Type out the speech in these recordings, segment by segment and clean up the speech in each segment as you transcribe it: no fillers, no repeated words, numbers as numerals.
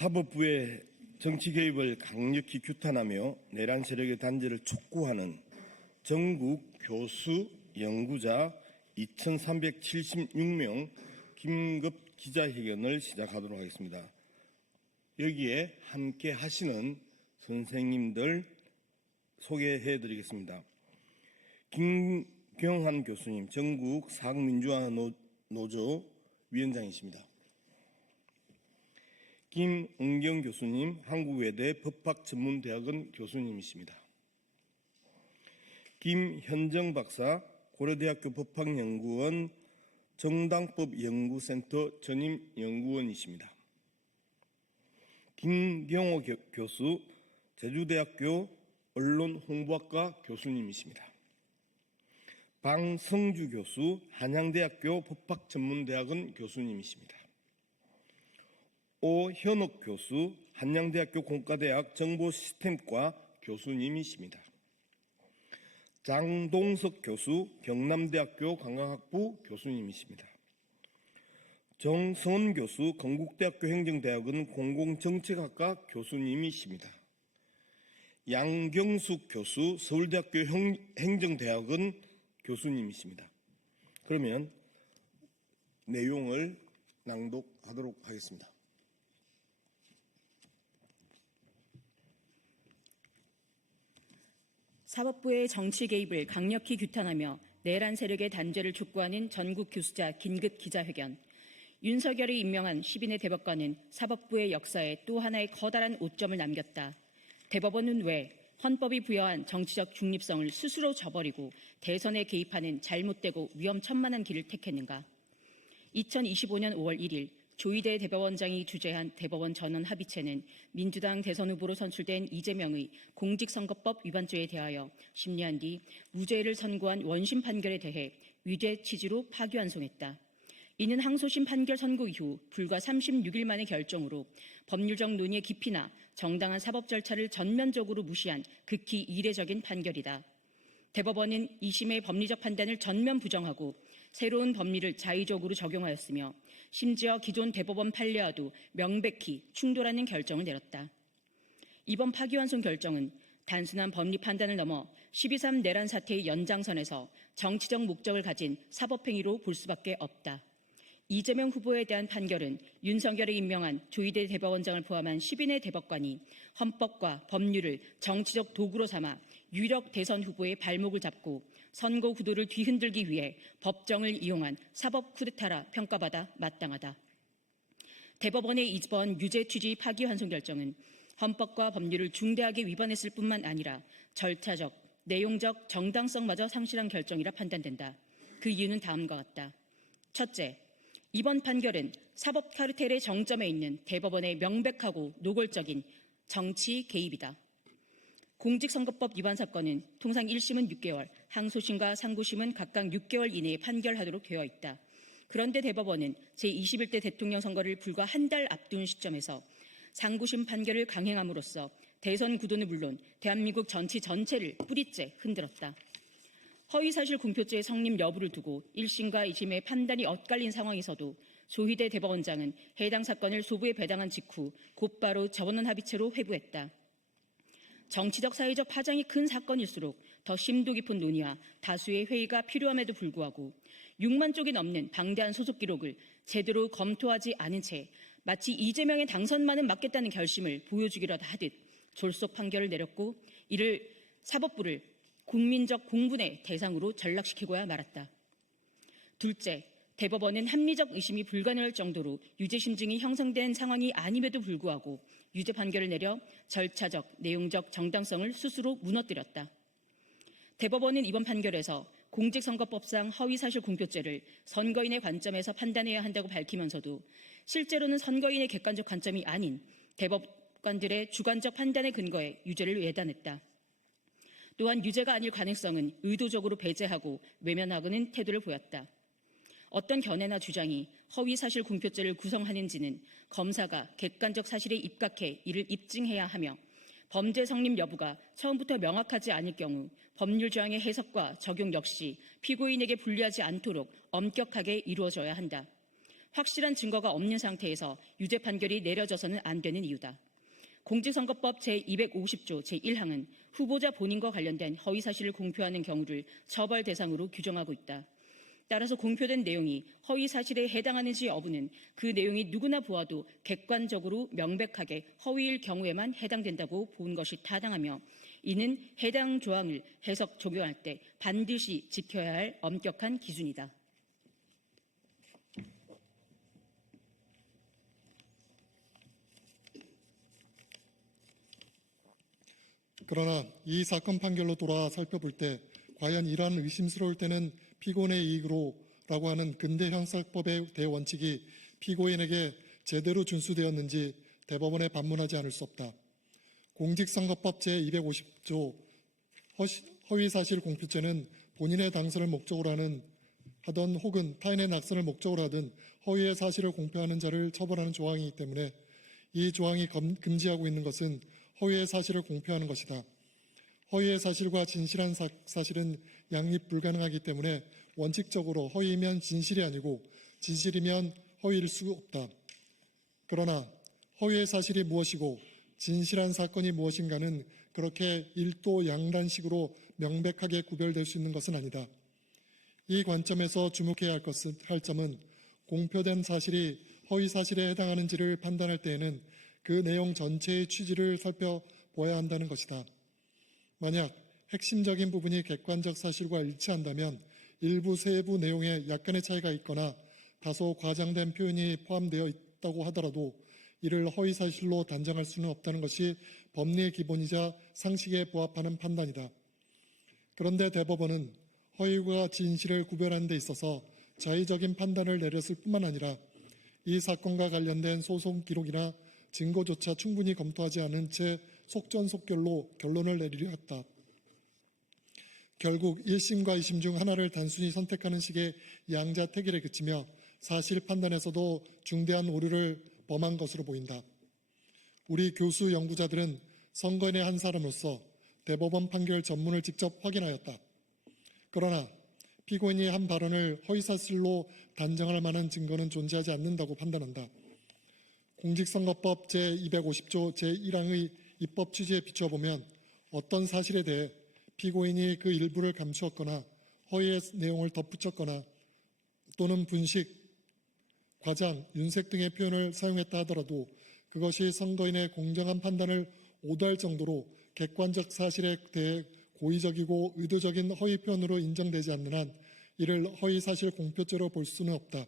사법부의 정치 개입을 강력히 규탄하며 내란 세력의 단죄를 촉구하는 전국 교수, 연구자 2,376명 긴급 기자회견을 시작하도록 하겠습니다. 여기에 함께 하시는 선생님들 소개해 드리겠습니다. 김경환 교수님, 전국 사학민주화 노조 위원장이십니다. 김은경 교수님, 한국외대 법학전문대학원 교수님이십니다. 김현정 박사, 고려대학교 법학연구원 정당법연구센터 전임연구원이십니다. 김경호 교수, 제주대학교 언론홍보학과 교수님이십니다. 방성주 교수, 한양대학교 법학전문대학원 교수님이십니다. 오현옥 교수, 한양대학교 공과대학 정보시스템과 교수님이십니다. 장동석 교수, 경남대학교 관광학부 교수님이십니다. 정성원 교수, 건국대학교 행정대학원 공공정책학과 교수님이십니다. 양경숙 교수, 서울대학교 행정대학원 교수님이십니다. 그러면 내용을 낭독하도록 하겠습니다. 사법부의 정치 개입을 강력히 규탄하며 내란 세력의 단죄를 촉구하는 전국 교수자 긴급 기자회견. 윤석열이 임명한 10인의 대법관은 사법부의 역사에 또 하나의 커다란 오점을 남겼다. 대법원은 왜 헌법이 부여한 정치적 중립성을 스스로 저버리고 대선에 개입하는 잘못되고 위험천만한 길을 택했는가? 2025년 5월 1일 조희대 대법원장이 주재한 대법원 전원 합의체는 민주당 대선 후보로 선출된 이재명의 공직선거법 위반죄에 대하여 심리한 뒤 무죄를 선고한 원심 판결에 대해 위죄 취지로 파기환송했다. 이는 항소심 판결 선고 이후 불과 36일 만의 결정으로 법률적 논의의 깊이나 정당한 사법 절차를 전면적으로 무시한 극히 이례적인 판결이다. 대법원은 2심의 법리적 판단을 전면 부정하고 새로운 법리를 자의적으로 적용하였으며 심지어 기존 대법원 판례와도 명백히 충돌하는 결정을 내렸다. 이번 파기환송 결정은 단순한 법리 판단을 넘어 12.3 내란 사태의 연장선에서 정치적 목적을 가진 사법행위로 볼 수밖에 없다. 이재명 후보에 대한 판결은 윤석열이 임명한 조희대 대법원장을 포함한 10인의 대법관이 헌법과 법률을 정치적 도구로 삼아 유력 대선 후보의 발목을 잡고 선거 구도를 뒤흔들기 위해 법정을 이용한 사법 쿠데타라 평가받아 마땅하다. 대법원의 이번 유죄 취지 파기환송 결정은 헌법과 법률을 중대하게 위반했을 뿐만 아니라 절차적, 내용적 정당성마저 상실한 결정이라 판단된다. 그 이유는 다음과 같다. 첫째, 이번 판결은 사법 카르텔의 정점에 있는 대법원의 명백하고 노골적인 정치 개입이다. 공직선거법 위반 사건은 통상 1심은 6개월, 항소심과 상고심은 각각 6개월 이내에 판결하도록 되어 있다. 그런데 대법원은 제21대 대통령 선거를 불과 한 달 앞둔 시점에서 상고심 판결을 강행함으로써 대선 구도는 물론 대한민국 정치 전체를 뿌리째 흔들었다. 허위사실 공표죄의 성립 여부를 두고 1심과 2심의 판단이 엇갈린 상황에서도 조희대 대법원장은 해당 사건을 소부에 배당한 직후 곧바로 전원 합의체로 회부했다. 정치적 사회적 파장이 큰 사건일수록 더 심도 깊은 논의와 다수의 회의가 필요함에도 불구하고 6만 쪽이 넘는 방대한 소속 기록을 제대로 검토하지 않은 채 마치 이재명의 당선만은 막겠다는 결심을 보여주기로 하듯 졸속 판결을 내렸고 이를 사법부를 국민적 공분의 대상으로 전락시키고야 말았다. 둘째, 대법원은 합리적 의심이 불가능할 정도로 유죄 심증이 형성된 상황이 아님에도 불구하고 유죄 판결을 내려 절차적, 내용적 정당성을 스스로 무너뜨렸다. 대법원은 이번 판결에서 공직선거법상 허위사실 공표죄를 선거인의 관점에서 판단해야 한다고 밝히면서도 실제로는 선거인의 객관적 관점이 아닌 대법관들의 주관적 판단의 근거에 유죄를 예단했다. 또한 유죄가 아닐 가능성은 의도적으로 배제하고 외면하고는 태도를 보였다. 어떤 견해나 주장이 허위사실 공표죄를 구성하는지는 검사가 객관적 사실에 입각해 이를 입증해야 하며 범죄 성립 여부가 처음부터 명확하지 않을 경우 법률 조항의 해석과 적용 역시 피고인에게 불리하지 않도록 엄격하게 이루어져야 한다. 확실한 증거가 없는 상태에서 유죄 판결이 내려져서는 안 되는 이유다. 공직선거법 제250조 제1항은 후보자 본인과 관련된 허위사실을 공표하는 경우를 처벌 대상으로 규정하고 있다. 따라서 공표된 내용이 허위사실에 해당하는지 여부는 그 내용이 누구나 보아도 객관적으로 명백하게 허위일 경우에만 해당된다고 보는 것이 타당하며, 이는 해당 조항을 해석 적용할 때 반드시 지켜야 할 엄격한 기준이다. 그러나 이 사건 판결로 돌아 살펴볼 때 과연 이러한 의심스러울 때는 피고인의 이익으로라고 하는 근대 형사법의 대원칙이 피고인에게 제대로 준수되었는지 대법원에 반문하지 않을 수 없다. 공직선거법 제250조 허위사실 공표죄는 본인의 당선을 목적으로 하던 혹은 타인의 낙선을 목적으로 하든 허위의 사실을 공표하는 자를 처벌하는 조항이기 때문에 이 조항이 금지하고 있는 것은 허위의 사실을 공표하는 것이다. 허위의 사실과 진실한 사실은 양립 불가능하기 때문에 원칙적으로 허위이면 진실이 아니고 진실이면 허위일 수 없다. 그러나 허위의 사실이 무엇이고 진실한 사건이 무엇인가는 그렇게 일도 양단식으로 명백하게 구별될 수 있는 것은 아니다. 이 관점에서 주목해야 할 점은 공표된 사실이 허위 사실에 해당하는지를 판단할 때에는 그 내용 전체의 취지를 살펴보아야 한다는 것이다. 만약 핵심적인 부분이 객관적 사실과 일치한다면 일부 세부 내용에 약간의 차이가 있거나 다소 과장된 표현이 포함되어 있다고 하더라도 이를 허위 사실로 단정할 수는 없다는 것이 법리의 기본이자 상식에 부합하는 판단이다. 그런데 대법원은 허위와 진실을 구별하는 데 있어서 자의적인 판단을 내렸을 뿐만 아니라 이 사건과 관련된 소송 기록이나 증거조차 충분히 검토하지 않은 채 속전속결로 결론을 내리려 했다. 결국 1심과 2심 중 하나를 단순히 선택하는 식의 양자택일에 그치며 사실 판단에서도 중대한 오류를 범한 것으로 보인다. 우리 교수 연구자들은 선거인의 한 사람으로서 대법원 판결 전문을 직접 확인하였다. 그러나 피고인이 한 발언을 허위사실로 단정할 만한 증거는 존재하지 않는다고 판단한다. 공직선거법 제250조 제1항의 입법 취지에 비추어 보면 어떤 사실에 대해 피고인이 그 일부를 감추었거나 허위의 내용을 덧붙였거나 또는 분식, 과장, 윤색 등의 표현을 사용했다 하더라도 그것이 선거인의 공정한 판단을 오도할 정도로 객관적 사실에 대해 고의적이고 의도적인 허위 표현으로 인정되지 않는 한 이를 허위사실 공표죄로 볼 수는 없다.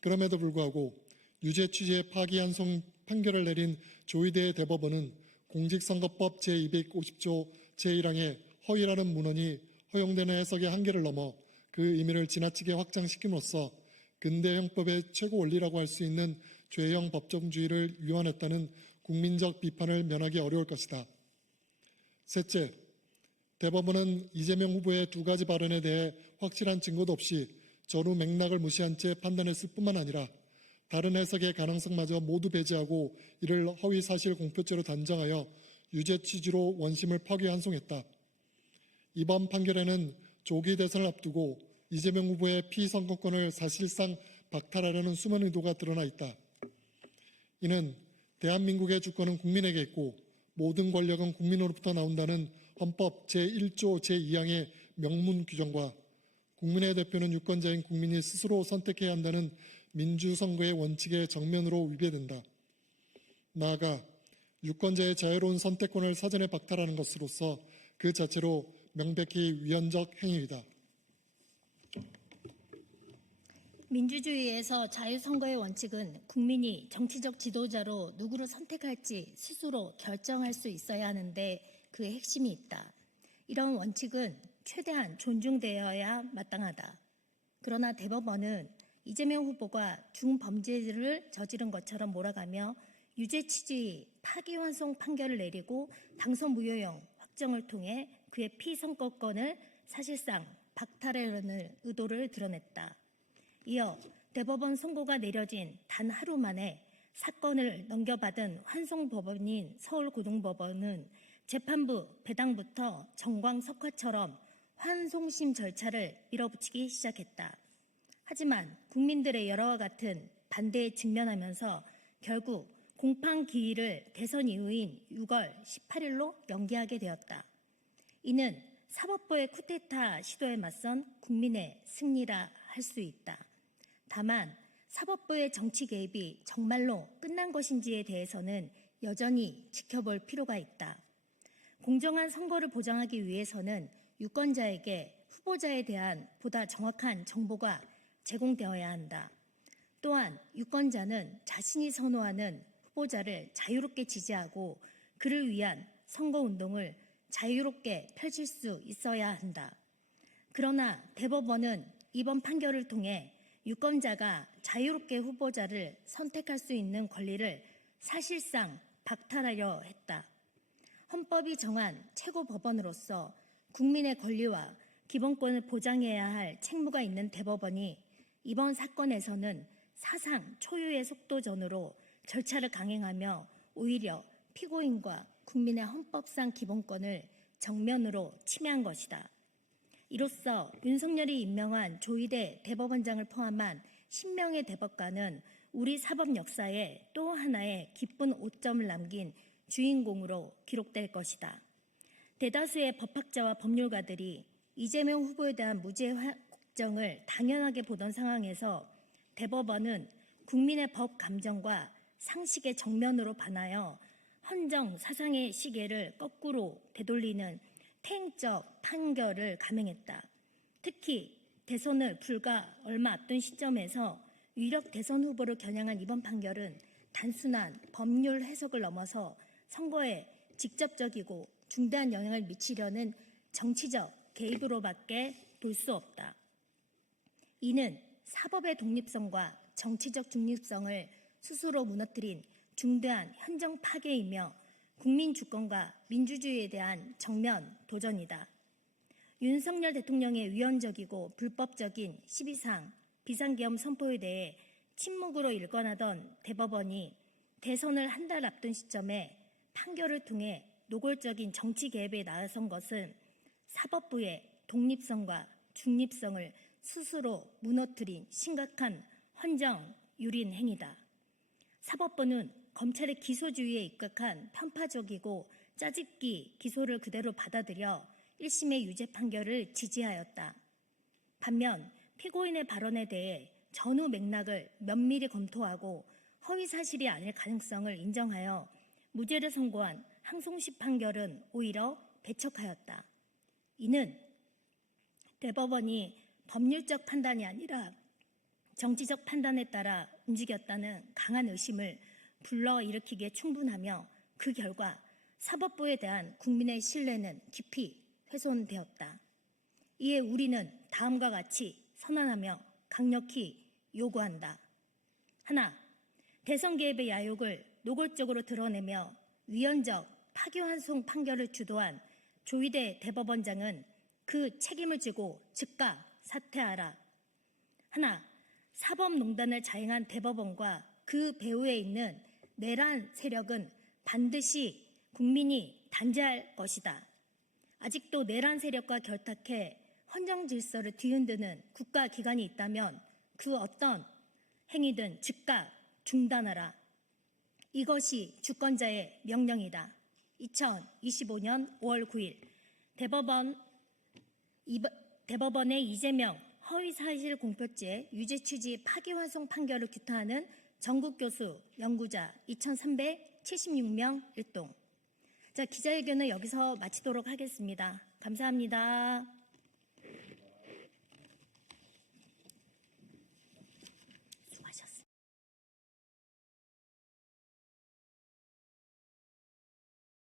그럼에도 불구하고 유죄 취지의 파기환송 판결을 내린 조희대 대법원은 공직선거법 제250조 제1항의 허위라는 문헌이 허용되는 해석의 한계를 넘어 그 의미를 지나치게 확장시킴으로써 근대 형법의 최고 원리라고 할 수 있는 죄형 법정주의를 위반했다는 국민적 비판을 면하기 어려울 것이다. 셋째, 대법원은 이재명 후보의 두 가지 발언에 대해 확실한 증거도 없이 전후 맥락을 무시한 채 판단했을 뿐만 아니라 다른 해석의 가능성마저 모두 배제하고 이를 허위사실 공표죄로 단정하여 유죄 취지로 원심을 파기환송했다. 이번 판결에는 조기 대선을 앞두고 이재명 후보의 피선거권을 사실상 박탈하려는 숨은 의도가 드러나 있다. 이는 대한민국의 주권은 국민에게 있고 모든 권력은 국민으로부터 나온다는 헌법 제1조 제2항의 명문 규정과 국민의 대표는 유권자인 국민이 스스로 선택해야 한다는 민주선거의 원칙에 정면으로 위배된다. 나아가 유권자의 자유로운 선택권을 사전에 박탈하는 것으로서 그 자체로 명백히 위헌적 행위이다. 민주주의에서 자유선거의 원칙은 국민이 정치적 지도자로 누구를 선택할지 스스로 결정할 수 있어야 하는데 그 핵심이 있다. 이런 원칙은 최대한 존중되어야 마땅하다. 그러나 대법원은 이재명 후보가 중범죄를 저지른 것처럼 몰아가며 유죄 취지 파기환송 판결을 내리고 당선 무효형 확정을 통해 그의 피선거권을 사실상 박탈하려는 의도를 드러냈다. 이어 대법원 선고가 내려진 단 하루 만에 사건을 넘겨받은 환송법원인 서울고등법원은 재판부 배당부터 정광석화처럼 환송심 절차를 밀어붙이기 시작했다. 하지만 국민들의 여러와 같은 반대에 직면하면서 결국 공판 기일을 대선 이후인 6월 18일로 연기하게 되었다. 이는 사법부의 쿠데타 시도에 맞선 국민의 승리라 할 수 있다. 다만 사법부의 정치 개입이 정말로 끝난 것인지에 대해서는 여전히 지켜볼 필요가 있다. 공정한 선거를 보장하기 위해서는 유권자에게 후보자에 대한 보다 정확한 정보가 제공되어야 한다. 또한 유권자는 자신이 선호하는 후보자를 자유롭게 지지하고 그를 위한 선거운동을 자유롭게 펼칠 수 있어야 한다. 그러나 대법원은 이번 판결을 통해 유권자가 자유롭게 후보자를 선택할 수 있는 권리를 사실상 박탈하려 했다. 헌법이 정한 최고법원으로서 국민의 권리와 기본권을 보장해야 할 책무가 있는 대법원이 이번 사건에서는 사상 초유의 속도전으로 절차를 강행하며 오히려 피고인과 국민의 헌법상 기본권을 정면으로 침해한 것이다. 이로써 윤석열이 임명한 조희대 대법원장을 포함한 10명의 대법관은 우리 사법 역사에 또 하나의 기쁜 오점을 남긴 주인공으로 기록될 것이다. 대다수의 법학자와 법률가들이 이재명 후보에 대한 무죄 확정을 당연하게 보던 상황에서 대법원은 국민의 법 감정과 상식의 정면으로 반하여 헌정 사상의 시계를 거꾸로 되돌리는 퇴행적 판결을 감행했다. 특히 대선을 불과 얼마 앞둔 시점에서 유력 대선 후보를 겨냥한 이번 판결은 단순한 법률 해석을 넘어서 선거에 직접적이고 중대한 영향을 미치려는 정치적 개입으로밖에 볼 수 없다. 이는 사법의 독립성과 정치적 중립성을 스스로 무너뜨린 중대한 현정 파괴이며 국민 주권과 민주주의에 대한 정면 도전이다. 윤석열 대통령의 위헌적이고 불법적인 12상 비상계엄 선포에 대해 침묵으로 일관하던 대법원이 대선을 한 달 앞둔 시점에 판결을 통해 노골적인 정치 개입에 나선 것은 사법부의 독립성과 중립성을 스스로 무너뜨린 심각한 헌정 유린 행위다. 사법부는 검찰의 기소주의에 입각한 편파적이고 짜깁기 기소를 그대로 받아들여 1심의 유죄 판결을 지지하였다. 반면 피고인의 발언에 대해 전후 맥락을 면밀히 검토하고 허위 사실이 아닐 가능성을 인정하여 무죄를 선고한 항소심 판결은 오히려 배척하였다. 이는 대법원이 법률적 판단이 아니라 정치적 판단에 따라 움직였다는 강한 의심을 불러일으키기에 충분하며 그 결과 사법부에 대한 국민의 신뢰는 깊이 훼손되었다. 이에 우리는 다음과 같이 선언하며 강력히 요구한다. 하나, 대선 개입의 야욕을 노골적으로 드러내며 위헌적 파기환송 판결을 주도한 조희대 대법원장은 그 책임을 지고 즉각 사퇴하라. 하나, 사법농단을 자행한 대법원과 그 배후에 있는 내란 세력은 반드시 국민이 단죄할 것이다. 아직도 내란 세력과 결탁해 헌정 질서를 뒤흔드는 국가기관이 있다면 그 어떤 행위든 즉각 중단하라. 이것이 주권자의 명령이다. 2025년 5월 9일 대법원의 이재명 허위사실 공표죄 유죄 취지 파기환송 판결을 규탄하는 전국교수 연구자 2376명 일동. 자, 기자회견을 여기서 마치도록 하겠습니다. 감사합니다.